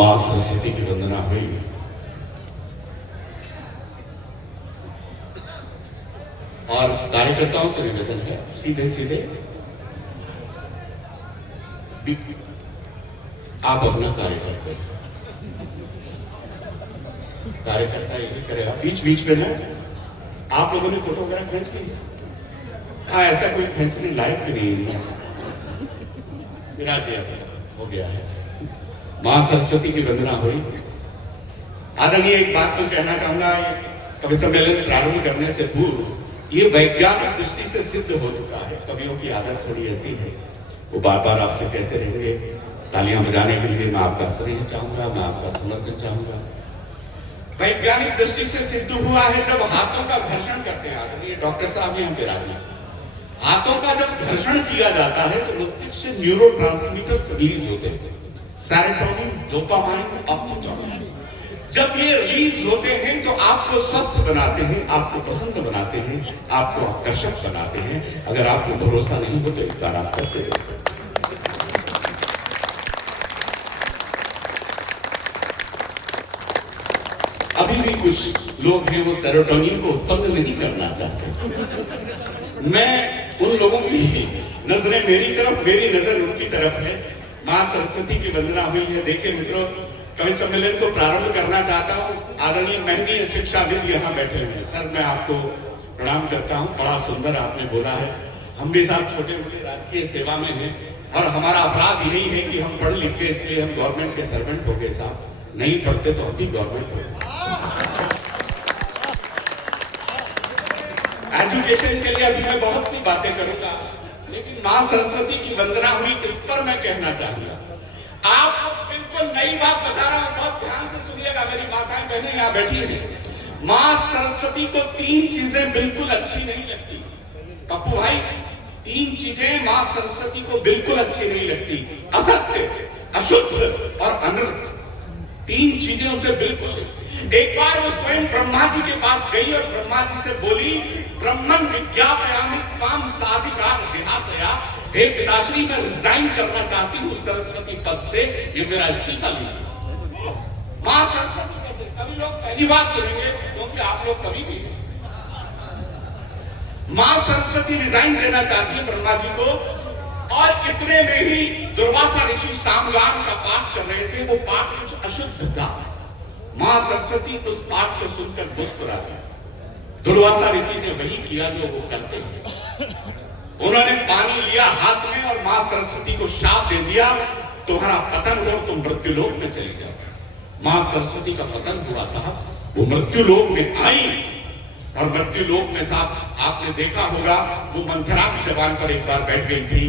मां सरस्वती की वंदना हुई और कार्यकर्ताओं से निवेदन है सीधे सीधे आप अपना कार्य करते हैं। कार्यकर्ता यही करेगा। बीच बीच में ना आप लोगों ने फोटो वगैरह खींच ली? हाँ, ऐसा कोई खींचने लायक भी नहीं है। हो गया है। मां सरस्वती की वंदना हुई। आदरणीय, एक बात तो कहना चाहूंगा, कवि सम्मेलन प्रारंभ करने से पूर्व ये वैज्ञानिक दृष्टि से सिद्ध हो चुका है। कवियों की आदत थोड़ी ऐसी है, वो बार बार आपसे कहते रहेंगे। तालियां बजाने के लिए मैं आपका स्नेह चाहूंगा, मैं आपका समर्थन चाहूंगा। वैज्ञानिक दृष्टि से सिद्ध हुआ है, जब हाथों का घर्षण करते हैं, आदरणीय डॉक्टर साहब यहाँ पे राजी, हाथों का जब घर्षण किया जाता है तो मस्तिष्क से न्यूरोट्रांसमीटर्स रिलीज होते हैं, सेरोटोनिन, डोपामाइन, ऑक्सीटोसिन। जब ये रिलीज होते हैं तो आपको स्वस्थ बनाते हैं, आपको पसंद बनाते हैं, आपको आकर्षक बनाते हैं। अगर आपको भरोसा नहीं हो तो एक बार आप करके देख सकते हैं। अभी भी कुछ लोग हैं वो सेरोटोनिन को उत्पन्न नहीं करना चाहते। मैं उन लोगों की नजरें मेरी तरफ, मेरी नजर उनकी तरफ है। मां सरस्वती की वंदना हुई है। देखिए मित्रों, कवि सम्मेलन को प्रारंभ करना चाहता हूँ। आदरणीय महनीय शिक्षाविद यहाँ बैठे हुए हैं। सर, मैं आपको प्रणाम करता हूँ। बड़ा सुंदर आपने बोला है। हम भी साहब छोटे मोटे राजकीय सेवा में हैं और हमारा अपराध यही है कि हम पढ़ लिख के, इसलिए हम गवर्नमेंट के सर्वेंट हो गए साहब। नहीं पढ़ते तो हम भी गवर्नमेंट हो गए। एजुकेशन के लिए अभी मैं बहुत सी बातें करूंगा, लेकिन मां सरस्वती की वंदना हुई, इस पर मैं कहना चाहूंगा। आपको बिल्कुल नई बात बता रहा हूं, बहुत ध्यान से सुनिएगा। मेरी माताएं बहनें यहाँ बैठी हैं। मां सरस्वती को तीन चीजें बिल्कुल अच्छी नहीं लगती। पप्पू भाई, तीन चीजें मां सरस्वती को बिल्कुल अच्छी नहीं लगती। असत्य, अशुद्ध और अनर्थ। तीन चीजें उसे बिल्कुल। एक बार वो स्वयं ब्रह्मा जी के पास गई और ब्रह्मा जी से बोली, ब्रह्मन विज्ञापयामि त्वां साधिकार जिहासया। हे पिताश्री, मैं रिजाइन करना चाहती हूँ सरस्वती पद से, ये मेरा इस्तीफा लीजिए। मां सरस्वती कहते, कभी लोग पहली बात सुनेंगे क्योंकि आप लोग कभी भी हैं। मां सरस्वती रिजाइन देना चाहती है ब्रह्मा जी को, और इतने में ही दुर्वासा ऋषि सामगान का पाठ कर रहे थे। वो पाठ कुछ अशुद्ध था। मां सरस्वती उस पाठ को सुनकर मुस्कुराती। दुर्वासा ऋषि ने वही किया जो वो करते हैं। उन्होंने पानी लिया हाथ में और मां सरस्वती को शाप दे दिया, तुम्हारा पतन हो, तुम मृत्युलोक में चली जाओ। मां सरस्वती का पतन हुआ साहब। वो मृत्युलोक में आई और मृत्युलोक में साहब आपने देखा होगा, वो मंथरा की जबान पर एक बार बैठ गई थी,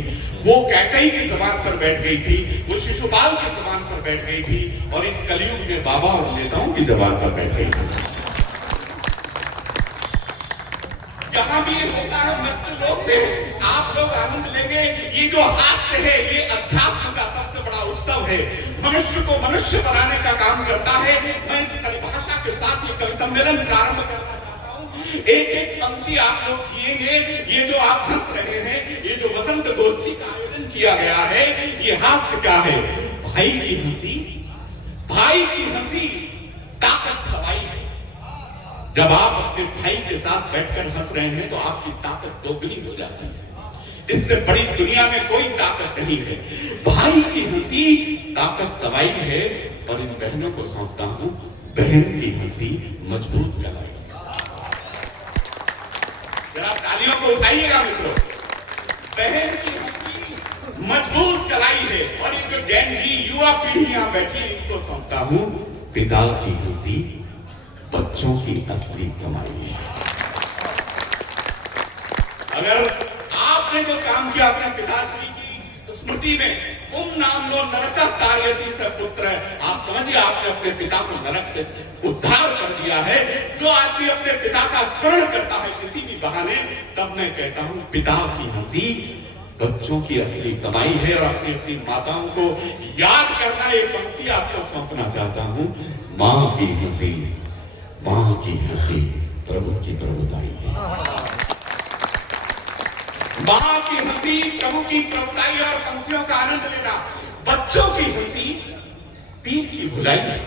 वो कैकेयी की जबान पर बैठ गई थी, वो शिशुपाल की जबान पर बैठ गई थी, और इस कलयुग में बाबा और नेताओं की जबान पर बैठ गई थी। जहां भी ये होता है मृत्युलोक में आप लोग आनंद लेंगे। ये जो हास्य है, ये अध्यात्म का सबसे बड़ा उत्सव है। मनुष्य को मनुष्य बनाने का काम करता है। मैं इस परिभाषा के साथ ये कवि सम्मेलन प्रारंभ करना चाहता हूँ। एक एक पंक्ति आप लोग जिएंगे। ये जो आप हंस रहे हैं, ये जो वसंत गोष्ठी का आयोजन किया गया है, ये हास्य का है। भाई की हंसी, भाई की हंसी ताकत सवाई है। जब आप अपने भाई के साथ बैठकर हंस रहे हैं तो आपकी ताकत दोगुनी हो जाती है। इससे बड़ी दुनिया में कोई ताकत नहीं है। भाई की हंसी ताकत सवाई है। और इन बहनों को सौंपता हूं, बहन की हंसी मजबूत कलाई। जरा तालियों को उठाइएगा मित्रों। बहन की हंसी मजबूत कलाई है। और ये जो जैन जी युवा पीढ़ी यहां बैठी है, इनको सौंपता हूं, पिता की हंसी बच्चों की असली कमाई है। अगर आपने जो काम किया अपने पिताश्री की स्मृति में, उम नामनो नरकः तारयति स पुत्र, आप समझिए आपने अपने पिता को नरक से उद्धार कर दिया है। जो आदमी अपने पिता का स्मरण करता है किसी भी बहाने, तब मैं कहता हूं पिता की हंसी बच्चों की असली कमाई है। और अपनी अपनी माताओं को याद करना, एक पंक्ति आपको सौंपना चाहता हूं, मां की हंसी, मां की हंसी प्रभु की प्रभुताई है। मां की हंसी प्रभु की प्रभुताई। और पंक्तियों का आनंद लेना। बच्चों की हंसी पीर की भुलाई है।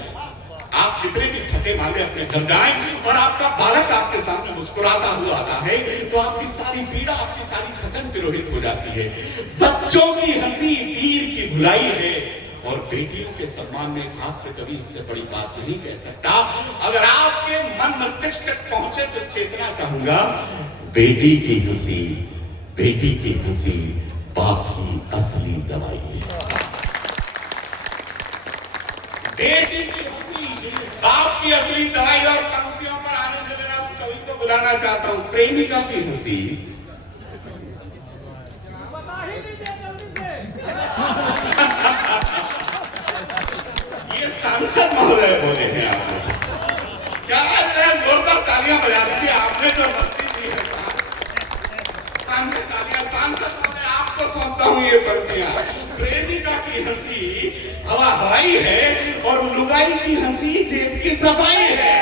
आप कितने भी थके मांदे अपने घर जाएं और आपका बालक आपके सामने मुस्कुराता हुआ आता है तो आपकी सारी पीड़ा, आपकी सारी थकन तिरोहित हो जाती है। बच्चों की हंसी पीर की भुलाई है और बेटियों के सम्मान में हाथ से कभी इससे बड़ी बात नहीं कह सकता। अगर आपके मन मस्तिष्क तक पहुंचे तो चेतना चाहूंगा, बेटी की हंसी, बेटी की हंसी बाप की असली दवाई है। बेटी की हंसी बाप की असली दवाई। और पंक्तियों पर आने के लिए आप कवि को बुलाना चाहता हूं। प्रेमिका की हंसी ये सांसद महोदय बोले हैं आपने। क्या जोरदार तालियां बजा दीजिए, आपने जो मस्ती दी है सामने तालियां। सांसद महोदय आपको सौंपता हूं ये पंक्तियां। प्रेमिका की हंसी हवा हवाई है और लुगाई की हंसी जेब की सफाई है।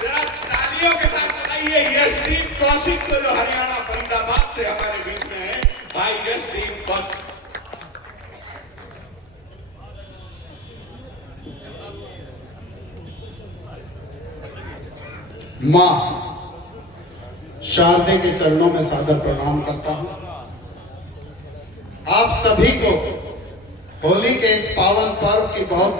जरा तालियों के साथ बताइए यशदीप कौशिक को, जो हरियाणा फरीदाबाद से हमारे बीच में है। भाई यशदीप कौशिक। मां शारदे के चरणों में सादर प्रणाम करता हूं। आप सभी को होली के इस पावन पर्व की बहुत